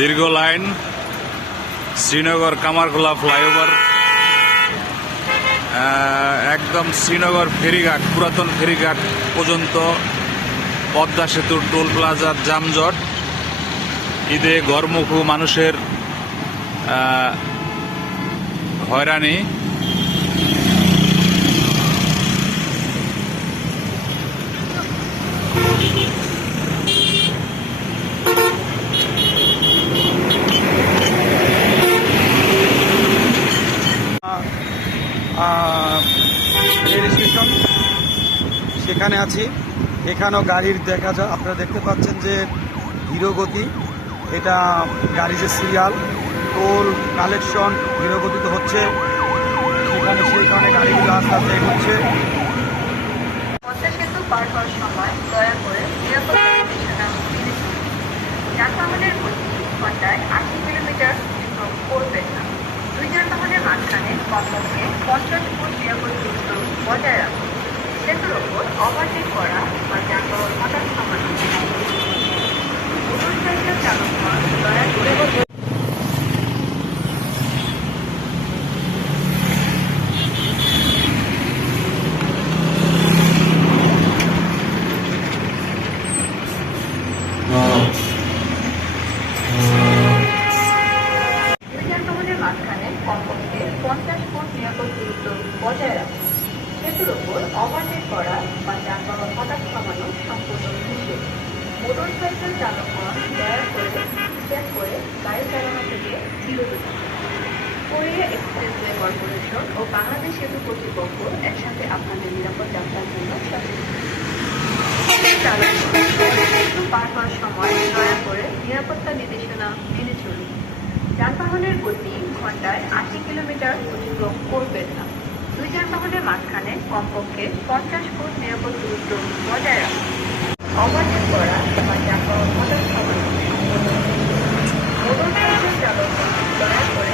দীর্ঘ line, Srinagar Kamarkhola flyover, একদম শ্রীনগর ফেরিঘাট, পুরাতন ফেরিঘাট পর্যন্ত পদ্মা সেতুর টোল প্লাজার যানজট। ঈদে ঘরমুখী মানুষের হয়রানি। রেল স্টেশন সেখানে আছি। এখানেও গাড়ির দেখা যায়, আপনারা দেখতে পাচ্ছেন যে ধীরগতি, এটা গাড়ি যে সিরিয়াল টোল কালেকশন ধীরগতিতে হচ্ছে, সেখানে সেই কারণে গাড়িগুলো আস্তে আস্তে এগোচ্ছে। পদ্মা সেতু পার হওয়ার সময় দয়া করে নিরাপত্তা নির্দেশনা মেনে চলুন। যানবাহনের গতি ঘন্টায় 80 কিলোমিটার অতিক্রম করবেন না। দুই যানবাহনের মাঝখানে কমপক্ষে 50 ফুট নিরাপদ দূরত্ব বজায় রাখুন। সেতুর ওপর ওভারটেক করা বা যানবাহন হঠাৎ থামানো মোটরসাইকেল চালকগণ দয়া করে মাঝখানে কমপক্ষে 50 ফুট নিরাপদ দূরত্ব বজায় রাখুন। সেতুর ওপর ওভারটেক করা বা যানবাহন হঠাৎ থামানো সম্পূর্ণ নিষেধ। মোটরসাইকেল চালকগণ দয়া করে চেক করে গাড়ি চালানো থেকে বিরত থাকুন। কোরিয়া এক্সপ্রেসওয়ে কর্পোরেশন ও বাংলাদেশ সেতু কর্তৃপক্ষ একসাথে আপনাদের নিরাপদ যাত্রার জন্য সচেতন। সেতু পার হওয়ার সময় দয়া করে নিরাপত্তা নির্দেশনা মেনে চলুন। যানবাহনের গতি ঘন্টায় 80 কিলোমিটার অতিক্রম করবেন না। দুই যানবাহনের মাঝখানে কমপক্ষে 50 ফুট নিরাপদ দূরত্ব বজায় রাখুন। ওভারটেক করা বা যানবাহন হঠাৎ থামানো মোটরসাইকেল চালকগণ দয়া করে